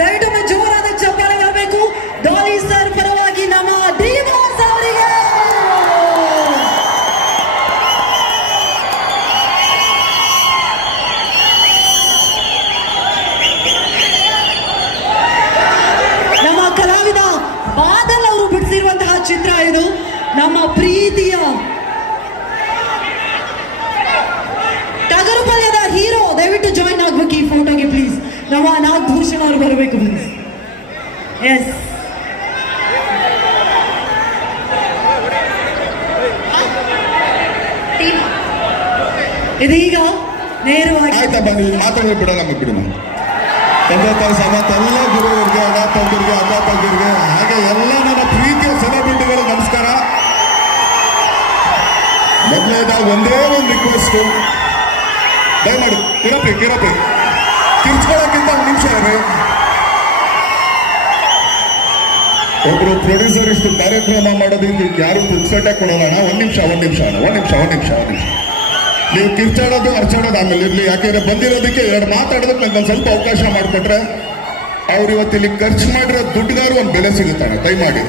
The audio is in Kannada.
ದಯವಿಟ್ಟು ಜೋರಾದ ಚಪ್ಪಾಳೆಗಾಗಬೇಕು ಡಾಲಿ ಸರ್ ಪರವಾಗಿ ನಮ್ಮ ಡಿವಾಸ್ ಅವರಿಗೆ. ನಮ್ಮ ಕಲಾವಿದ ಬಾದಲ್ ಅವರು ಬಿಡಿಸಿರುವಂತಹ ಚಿತ್ರ ಇದು. ನಮ್ಮ ಪ್ರೀತಿಯ ನಮ್ಮ ನಾಗಭೂಷಣ ಅವರು ಬರಬೇಕು ಬನ್ನಿ. ಎಸ್ ಇದೀಗ ನೇರವಾಗಿ ಆಯ್ತಾ ಬಿಡಲ್ಲ ಬಿಡೋಣ ತಂದೆ ತಾಯಿ ಸಮೇತ ಎಲ್ಲ ಗುರುವರಿಗೆ ಅಣ್ಣ ತಂದಿರಿಗೆ ಅಣ್ಣ ತಂದಿರಿಗೆ ಹಾಗೆ ಎಲ್ಲ ನನ್ನ ಪ್ರೀತಿಯ ಸೆಲೆಬ್ರಿಟಿಗಳು ನಮಸ್ಕಾರ. ಮೊದಲನೇದಾಗಿ ಒಂದೇ ಒಂದು ರಿಕ್ವೆಸ್ಟ್ ದಯಮಾಡಿ ಕಿರಪಿ ಕಿರಪಿ ಒಂದು ನಿಮಿಷ ಒಬ್ರು ಪ್ರೊಡ್ಯೂಸರ್ ಇಷ್ಟು ಕಾರ್ಯಕ್ರಮ ಮಾಡೋದ್ರಿಂದ ಯಾರು ಪುಕ್ಸಟ್ಟೆ ಕೊಡೋಣ ಒಂದು ನಿಮಿಷ, ಒಂದ್ ನಿಮಿಷ ಒಂದ್ ನಿಮಿಷ ಒಂದ್ ನಿಮಿಷ ಒಂದ್ ನಿಮಿಷ. ನೀವು ಕಿರ್ಚಾಡೋದು ಅರ್ಚಾಡೋದು ಆಮೇಲೆ ಇರ್ಲಿ. ಯಾಕೆಂದ್ರೆ ಬಂದಿರೋದಕ್ಕೆ ಎರಡು ಮಾತಾಡೋದಕ್ಕೆ ನಂಗೆ ಒಂದು ಸ್ವಲ್ಪ ಅವಕಾಶ ಮಾಡಿಕೊಟ್ರೆ ಅವ್ರು ಇವತ್ತಿಲ್ಲಿ ಖರ್ಚು ಮಾಡಿರೋ ದುಡ್ಡುಗಾರು ಒಂದು ಬೆಲೆ ಸಿಗುತ್ತಾನೆ ದಯಮಾಡಿ.